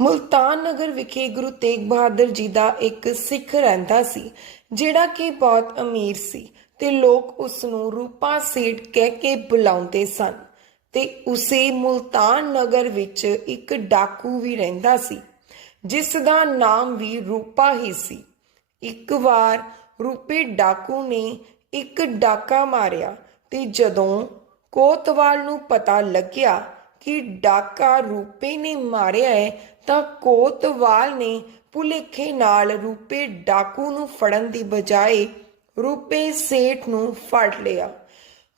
ਮੁਲਤਾਨ ਨਗਰ ਵਿਖੇ ਗੁਰੂ ਤੇਗ ਬਹਾਦਰ ਜੀ ਦਾ ਇੱਕ ਸਿੱਖ ਰਹਿੰਦਾ ਸੀ, ਜਿਹੜਾ ਕਿ ਬਹੁਤ ਅਮੀਰ ਸੀ ਤੇ ਲੋਕ ਉਸ ਨੂੰ ਰੂਪਾ ਸੇਠ ਕਹਿ ਕੇ ਬੁਲਾਉਂਦੇ ਸਨ ਤੇ ਉਸੇ ਮੁਲਤਾਨ ਨਗਰ ਵਿੱਚ ਇੱਕ ਡਾਕੂ ਵੀ ਰਹਿੰਦਾ ਸੀ, ਜਿਸ ਦਾ ਨਾਮ ਵੀ ਰੂਪਾ ਹੀ ਸੀ। ਇੱਕ ਵਾਰ ਰੂਪੇ ਡਾਕੂ ਨੇ ਇੱਕ ਡਾਕਾ ਮਾਰਿਆ ਤੇ ਜਦੋਂ ਕੋਤਵਾਲ ਨੂੰ ਪਤਾ ਲੱਗਿਆ ਕਿ ਡਾਕਾ ਰੂਪੇ ਨੇ ਮਾਰਿਆ ਹੈ ਤਾਂ ਕੋਤਵਾਲ ਨੇ ਭੁਲੇਖੇ ਨਾਲ ਰੂਪੇ ਡਾਕੂ ਨੂੰ ਫੜਨ ਦੀ ਬਜਾਏ ਰੂਪੇ ਸੇਠ ਨੂੰ ਫੜ ਲਿਆ।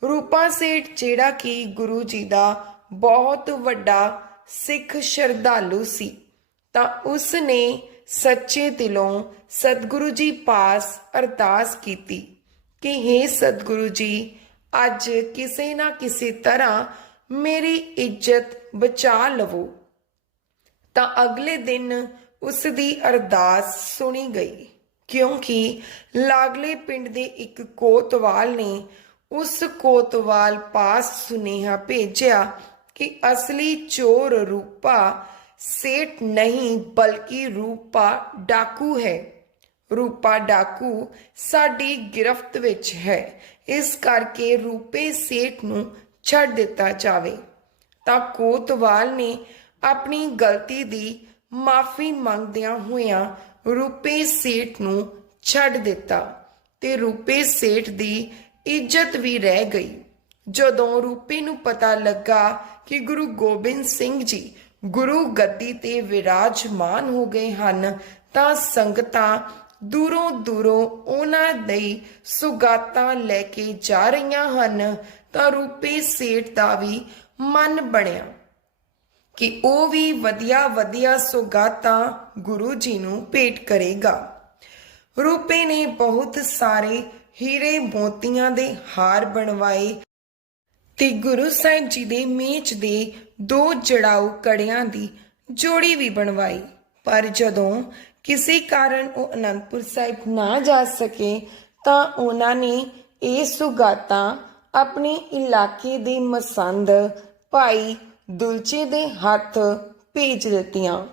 ਰੂਪਾ ਸੇਠ, ਜਿਹੜਾ ਕਿ ਗੁਰੂ ਜੀ ਦਾ ਬਹੁਤ ਵੱਡਾ ਸਿੱਖ ਸ਼ਰਧਾਲੂ ਸੀ, ਤਾਂ ਉਸ ਨੇ ਸੱਚੇ ਦਿਲੋਂ ਸਤਿਗੁਰੂ ਜੀ ਪਾਸ ਅਰਦਾਸ ਕੀਤੀ ਕਿ हे ਸਤਿਗੁਰੂ ਜੀ, ਅੱਜ ਕਿਸੇ ਨਾ ਕਿਸੇ ਤਰ੍ਹਾਂ ਮੇਰੀ ਇੱਜ਼ਤ ਬਚਾ ਲਵੋ। ਤਾਂ ਅਗਲੇ ਦਿਨ ਉਸ ਦੀ ਅਰਦਾਸ ਸੁਣੀ ਗਈ, ਕਿਉਂਕਿ ਲਾਗਲੇ ਪਿੰਡ ਦੇ ਇੱਕ ਕੋਤਵਾਲ ਨੇ ਉਸ ਕੋਤਵਾਲ ਪਾਸ ਸੁਨੇਹਾ ਭੇਜਿਆ ਕਿ ਅਸਲੀ ਚੋਰ ਰੂਪਾ ਸੇਠ ਨਹੀਂ, ਬਲਕਿ ਰੂਪਾ ਡਾਕੂ ਹੈ। ਰੂਪਾ ਡਾਕੂ ਸਾਡੀ ਗ੍ਰਿਫ਼ਤ ਵਿੱਚ ਹੈ। ਇਸ ਕਰਕੇ ਰੂਪੇ ਸੇਠ ਨੂੰ ਛੱਡ ਦਿੱਤਾ ਜਾਵੇ, ਤਾਂ ਕੋਤਵਾਲ ਨੇ ਆਪਣੀ ਗਲਤੀ ਦੀ ਮਾਫੀ ਮੰਗਦਿਆਂ ਹੋਇਆਂ ਰੂਪੇ ਸੇਠ ਨੂੰ ਛੱਡ ਦਿੱਤਾ ਤੇ ਰੂਪੇ ਸੇਠ ਦੀ ਇੱਜ਼ਤ ਵੀ ਰਹਿ ਗਈ। ਜਦੋਂ ਰੂਪੇ ਨੂੰ ਪਤਾ ਲੱਗਾ ਕਿ ਗੁਰੂ ਗੋਬਿੰਦ ਸਿੰਘ ਜੀ ਗੁਰੂ ਗੱਦੀ ਤੇ ਵਿਰਾਜਮਾਨ ਹੋ ਗਏ ਹਨ, ਤਾਂ ਸੰਗਤਾਂ ਦੂਰੋਂ ਦੂਰੋਂ ਉਹਨਾਂ ਲਈ ਸੁਗਾਤਾਂ ਲੈ ਕੇ ਜਾ ਰਹੀਆਂ ਹਨ। ਤਾਂ ਰੂਪੇ ਸੇਠ ਦਾ ਵੀ ਮਨ ਬਣਿਆ ਕਿ ਉਹ ਵੀ ਵਧੀਆ ਵਧੀਆ ਸੁਗਾਤਾਂ ਗੁਰੂ ਜੀ ਨੂੰ ਭੇਟ ਕਰੇਗਾ। ਰੂਪੇ ਨੇ ਬਹੁਤ ਸਾਰੇ ਹੀਰੇ ਮੋਤੀਆਂ ਦੇ ਹਾਰ ਬਣਵਾਏ ਤੇ ਗੁਰੂ ਸਾਹਿਬ ਜੀ ਦੇ ਮੇਚ ਦੇ ਦੋ ਜੜਾਊ ਕੜਿਆਂ ਦੀ ਜੋੜੀ ਵੀ ਬਣਵਾਈ। ਪਰ ਜਦੋਂ ਕਿਸੇ ਕਾਰਨ ਉਹ ਅਨੰਦਪੁਰ ਸਾਹਿਬ ਨਾ ਜਾ ਸਕੇ ਤਾਂ ਉਹਨਾਂ ਨੇ ਇਹ ਸੁਗਾਤਾਂ ਆਪਣੇ ਇਲਾਕੇ ਦੇ ਮਸੰਦ ਭਾਈ ਦੁਲਚੇ ਦੇ ਹੱਥ ਭੇਜ ਦਿੱਤੀਆਂ।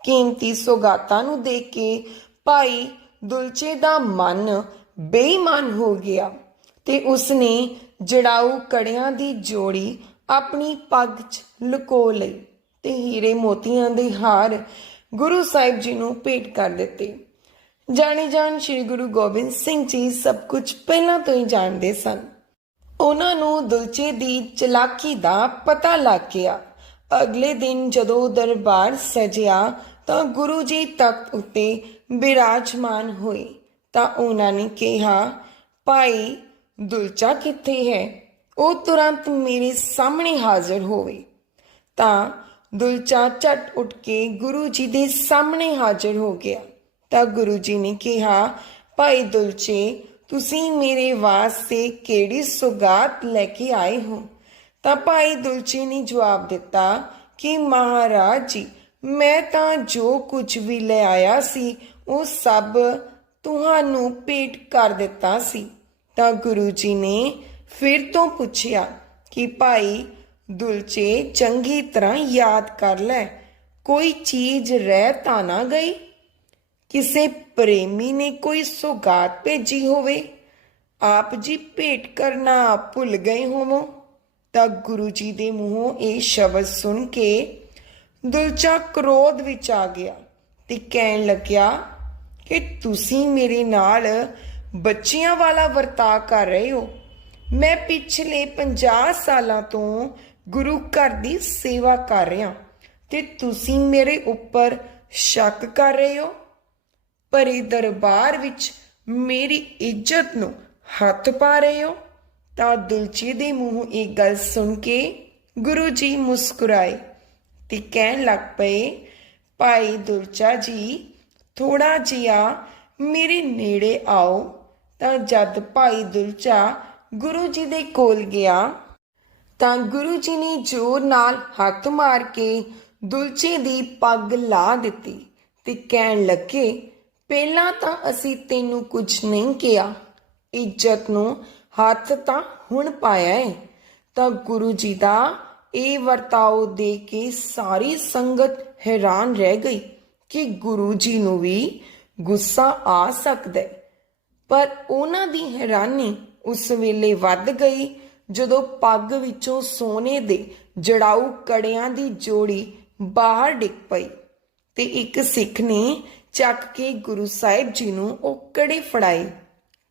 ਕੀਮਤੀ ਸੁਗਾਤਾਂ ਨੂੰ ਦੇਖ ਕੇ ਭਾਈ ਦੁਲਚੇ ਦਾ ਮਨ ਬੇਈਮਾਨ ਹੋ ਗਿਆ ਤੇ ਉਸਨੇ ਜੜਾਊ ਕੜਿਆਂ ਦੀ ਜੋੜੀ ਆਪਣੀ ਪੱਗ 'ਚ ਲੁਕੋ ਲਈ ਤੇ ਹੀਰੇ ਮੋਤੀਆਂ ਦੇ ਹਾਰ ਗੁਰੂ ਸਾਹਿਬ ਜੀ ਨੂੰ ਭੇਟ ਕਰ ਦਿੱਤੇ। ਜਾਣੀ ਜਾਣ ਸ੍ਰੀ ਗੁਰੂ ਗੋਬਿੰਦ ਸਿੰਘ ਜੀ ਸਭ ਕੁਝ ਪਹਿਲਾਂ ਤੋਂ ਹੀ ਜਾਣਦੇ ਸਨ। ਉਹਨਾਂ ਨੂੰ ਦੁਲਚੇ ਦੀ ਚਲਾਕੀ ਦਾ ਪਤਾ ਲੱਗ ਗਿਆ। ਅਗਲੇ ਦਿਨ ਜਦੋਂ ਦਰਬਾਰ ਸਜਿਆ ਤਾਂ ਗੁਰੂ ਜੀ ਤਖਤ ਉੱਤੇ ਬਿਰਾਜਮਾਨ ਹੋਏ। ਤਾਂ ਉਹਨਾਂ ਨੇ ਕਿਹਾ, ਭਾਈ ਦੁਲਚਾ ਕਿੱਥੇ ਹੈ? ਉਹ ਤੁਰੰਤ ਮੇਰੇ ਸਾਹਮਣੇ ਹਾਜ਼ਰ ਹੋਵੇ। ਤਾਂ ਦੁਲਚਾ ਝਟ ਉੱਠ ਕੇ ਗੁਰੂ ਜੀ ਦੇ ਸਾਹਮਣੇ ਹਾਜ਼ਰ ਹੋ ਗਿਆ। ਤਾਂ ਗੁਰੂ ਜੀ ਨੇ ਕਿਹਾ, ਭਾਈ ਦੁਲਚੇ ਤੁਸੀਂ ਮੇਰੇ ਵਾਸਤੇ ਕਿਹੜੀ ਸੁਗਾਤ ਲੈ ਕੇ ਆਏ ਹੋ? ਤਾਂ ਭਾਈ ਦੁਲਚੇ ਨੇ ਜਵਾਬ ਦਿੱਤਾ ਕਿ ਮਹਾਰਾਜ ਜੀ, ਮੈਂ ਤਾਂ ਜੋ ਕੁਝ ਵੀ ਲੈ ਆਇਆ ਸੀ, ਉਹ ਸਭ ਤੁਹਾਨੂੰ ਭੇਟ ਕਰ ਦਿੱਤਾ ਸੀ। ਤਾਂ ਗੁਰੂ ਜੀ ਨੇ ਫਿਰ ਤੋਂ ਪੁੱਛਿਆ ਕਿ ਭਾਈ ਦੁਲਚੇ ਚੰਗੀ ਤਰ੍ਹਾਂ ਯਾਦ ਕਰ ਲੈ, ਕੋਈ ਚੀਜ਼ ਰਹਿ ਤਾਂ ਨਾ ਗਈ? ਕਿਸੇ ਪ੍ਰੇਮੀ ਨੇ ਕੋਈ ਸੌਗਾਤ ਭੇਜੀ ਹੋਵੇ, ਆਪ ਜੀ ਭੇਟ ਕਰਨਾ ਭੁੱਲ ਗਏ ਹੋਵੋ, ਤਾਂ ਗੁਰੂ ਜੀ ਦੇ ਮੂੰਹੋਂ ਇਹ ਸ਼ਬਦ ਸੁਣ ਕੇ ਦੁਲਚਾ ਕ੍ਰੋਧ ਵਿੱਚ ਆ ਗਿਆ ਤੇ ਕਹਿਣ ਲੱਗਿਆ, ਕਿ ਤੁਸੀਂ ਮੇਰੇ ਨਾਲ ਬੱਚਿਆਂ ਵਾਲਾ ਵਰਤਾਅ ਕਰ ਰਹੇ ਹੋ। ਮੈਂ ਪਿਛਲੇ 50 ਸਾਲਾਂ ਤੋਂ ਗੁਰੂ ਘਰ ਦੀ ਸੇਵਾ ਕਰ ਰਿਹਾ ਤੇ ਤੁਸੀਂ ਮੇਰੇ ਉੱਪਰ ਸ਼ੱਕ ਕਰ ਰਹੇ ਹੋ। ਭਰੇ ਦਰਬਾਰ ਵਿੱਚ ਮੇਰੀ ਇੱਜ਼ਤ ਨੂੰ ਹੱਥ ਪਾ ਰਹੇ ਹੋ? ਤਾਂ ਦੁਲਚੇ ਦੇ ਮੂੰਹੋਂ ਇਹ ਗੱਲ ਸੁਣ ਕੇ ਗੁਰੂ ਜੀ ਮੁਸਕਰਾਏ ਤੇ ਕਹਿਣ ਲੱਗ ਪਏ, ਭਾਈ ਦੁਲਚਾ ਜੀ ਥੋੜਾ ਜਿਹਾ ਮੇਰੇ ਨੇੜੇ ਆਓ। ਤਾਂ ਜਦ ਭਾਈ ਦੁਲਚਾ ਗੁਰੂ ਜੀ ਦੇ ਕੋਲ ਗਿਆ, ਤਾਂ ਗੁਰੂ ਜੀ ਨੇ ਜ਼ੋਰ ਨਾਲ ਹੱਥ ਮਾਰ ਕੇ ਦੁਲਚੇ ਦੀ ਪੱਗ ਲਾ ਦਿੱਤੀ ਤੇ ਕਹਿਣ ਲੱਗੇ ਪਹਿਲਾਂ ਤਾਂ ਅਸੀਂ ਤੈਨੂੰ ਕੁਝ ਨਹੀਂ ਕਿਹਾ, ਇੱਜ਼ਤ ਨੂੰ ਹੱਥ ਤਾਂ ਹੁਣ ਪਾਇਆ ਹੈ ਤਾਂ ਗੁਰੂ ਜੀ ਦਾ ਇਹ ਵਰਤਾਓ ਦੇ ਕੇ ਸਾਰੀ ਸੰਗਤ ਹੈਰਾਨ ਰਹਿ ਗਈ ਕਿ ਗੁਰੂ ਜੀ ਨੂੰ ਵੀ ਗੁੱਸਾ ਆ ਸਕਦਾ ਹੈ ਪਰ ਉਹਨਾਂ ਦੀ ਹੈਰਾਨੀ ਉਸ ਵੇਲੇ ਵੱਧ ਗਈ ਜਦੋਂ ਪੱਗ ਵਿੱਚੋਂ ਸੋਨੇ ਦੇ ਜੜਾਊ ਕੜਿਆਂ ਦੀ ਜੋੜੀ ਬਾਹਰ ਡਿੱਗ ਪਈ ਤੇ ਇੱਕ ਸਿੱਖ ਨੇ ਚੱਕ ਕੇ ਗੁਰੂ ਸਾਹਿਬ ਜੀ ਨੂੰ ਉਹ ਕੜੇ ਫੜਾਏ?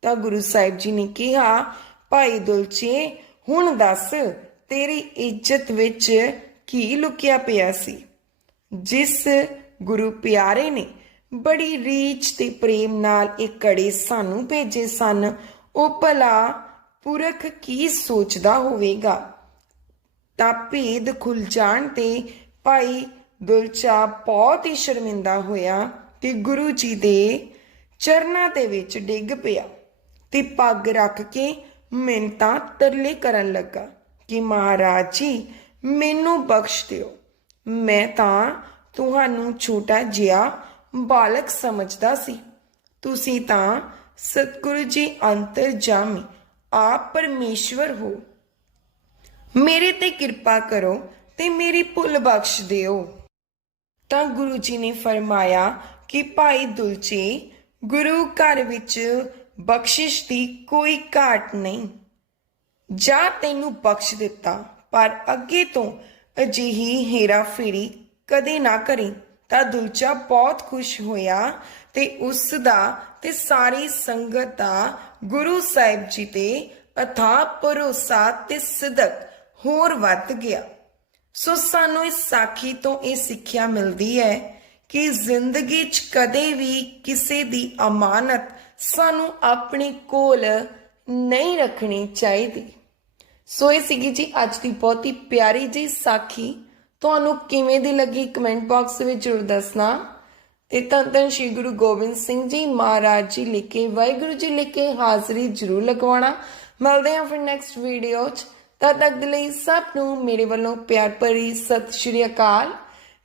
ਤਾਂ ਗੁਰੂ ਸਾਹਿਬ ਜੀ ਨੇ ਕਿਹਾ, ਭਾਈ ਦੁਲਚੇ, ਹੁਣ ਦੱਸ, ਤੇਰੀ ਇੱਜ਼ਤ ਵਿੱਚ ਕੀ ਲੁਕਿਆ ਪਿਆ ਸੀ? ਜਿਸ ਗੁਰੂ ਪਿਆਰੇ ਨੇ ਬੜੀ ਰੀਚ ਤੇ ਪ੍ਰੇਮ ਨਾਲ ਇਹ ਕੜੇ ਸਾਨੂੰ ਭੇਜੇ ਸਨ, ਉਹ ਭਲਾ ਪੁਰਖ ਕੀ ਸੋਚਦਾ ਹੋਵੇਗਾ? ਤਾਂ ਭੇਦ ਖੁੱਲ ਜਾਣ ਤੇ ਭਾਈ ਦੁਲਚਾ ਬਹੁਤ ਹੀ ਸ਼ਰਮਿੰਦਾ ਹੋਇਆ ਤੇ ਗੁਰੂ ਜੀ ਦੇ ਚਰਨਾਂ ਦੇ ਵਿੱਚ ਡਿੱਗ ਪਿਆ ਤੇ ਪੱਗ ਰੱਖ ਕੇ ਮਿੰਤਾਂ ਤਰਲੇ ਕਰਨ ਲੱਗਾ ਕਿ ਮਹਾਰਾਜ ਜੀ, ਮੈਨੂੰ ਬਖਸ਼ ਦਿਓ। ਮੈਂ ਤਾਂ ਤੁਹਾਨੂੰ ਛੋਟਾ ਜਿਹਾ ਬਾਲਕ ਸਮਝਦਾ ਸੀ। ਤੁਸੀਂ ਤਾਂ ਸਤਿਗੁਰੂ ਜੀ ਅੰਤਰਜਾਮੀ, ਆਪ ਪਰਮੇਸ਼ਵਰ ਹੋ। ਮੇਰੇ ਤੇ ਕਿਰਪਾ ਕਰੋ ਤੇ ਮੇਰੀ ਭੁੱਲ ਬਖਸ਼ ਦਿਓ। ਤਾਂ ਗੁਰੂ ਜੀ ਨੇ ਫਰਮਾਇਆ ਕਿ ਭਾਈ ਦੁਲਚੇ ਗੁਰੂ ਘਰ ਵਿੱਚ ਬਖਸ਼ਿਸ਼ ਦੀ ਕੋਈ ਘਾਟ ਨਹੀਂ। ਜਾਂ ਤੈਨੂੰ ਬਖਸ਼ ਦਿੱਤਾ, ਪਰ ਅੱਗੇ ਤੋਂ ਅਜਿਹੀ ਹੇਰਾ ਫੇਰੀ ਕਦੇ ਨਾ ਕਰੀ। ਤਾਂ ਦੁਲਚਾ ਬਹੁਤ ਖੁਸ਼ ਹੋਇਆ ਤੇ ਉਸ ਦਾ ਤੇ ਸਾਰੀ ਸੰਗਤ ਦਾ ਗੁਰੂ ਸਾਹਿਬ ਜੀ ਤੇ ਅਥਾਹ ਭਰੋਸਾ ਤੇ ਸਦਕ ਹੋਰ ਵੱਧ ਗਿਆ। ਸੋ ਸਾਨੂੰ ਇਸ ਸਾਖੀ ਤੋਂ ਇਹ ਸਿੱਖਿਆ ਮਿਲਦੀ ਹੈ ਕਿ ਜ਼ਿੰਦਗੀ 'ਚ ਕਦੇ ਵੀ ਕਿਸੇ ਦੀ ਅਮਾਨਤ ਸਾਨੂੰ ਆਪਣੇ ਕੋਲ ਨਹੀਂ ਰੱਖਣੀ ਚਾਹੀਦੀ। ਸੋ ਇਹ ਸੀਗੀ ਜੀ ਅੱਜ ਦੀ ਬਹੁਤ ਹੀ ਪਿਆਰੀ ਜੀ ਸਾਖੀ। ਤੁਹਾਨੂੰ ਕਿਵੇਂ ਦੀ ਲੱਗੀ ਕਮੈਂਟ ਬਾਕਸ ਵਿੱਚ ਜ਼ਰੂਰ ਦੱਸਣਾ। ਤੇ ਧੰਨ ਧੰਨ ਸ਼੍ਰੀ ਗੁਰੂ ਗੋਬਿੰਦ ਸਿੰਘ ਜੀ ਮਹਾਰਾਜ ਜੀ ਲਿਖੇ, ਵਾਹਿਗੁਰੂ ਜੀ ਲਿਖੇ ਹਾਜ਼ਰੀ ਜ਼ਰੂਰ ਲਗਵਾਉਣਾ। ਮਿਲਦੇ ਹਾਂ ਫਿਰ ਨੈਕਸਟ ਵੀਡੀਓ 'ਚ। ਤਦ ਤੱਕ ਦੇ ਲਈ ਸਭ ਨੂੰ ਮੇਰੇ ਵੱਲੋਂ ਪਿਆਰ ਭਰੀ ਸਤਿ ਸ਼੍ਰੀ ਅਕਾਲ।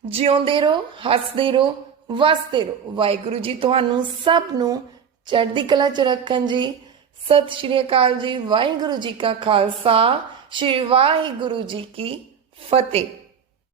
ਜਿਉਂਦੇ ਰਹੋ, ਹੱਸਦੇ ਰਹੋ, ਵਸਦੇ ਰਹੋ। ਵਾਹਿਗੁਰੂ ਜੀ, ਤੁਹਾਨੂੰ ਸਭ ਨੂੰ ਚੜ੍ਹਦੀ ਕਲਾ 'ਚ ਰੱਖਣ ਜੀ। ਸਤਿ ਸ਼੍ਰੀ ਅਕਾਲ ਜੀ। ਵਾਹਿਗੁਰੂ ਜੀ ਕਾ ਖਾਲਸਾ। ਸ਼੍ਰੀ ਵਾਹਿਗੁਰੂ ਜੀ ਕੀ ਫਤਿਹ।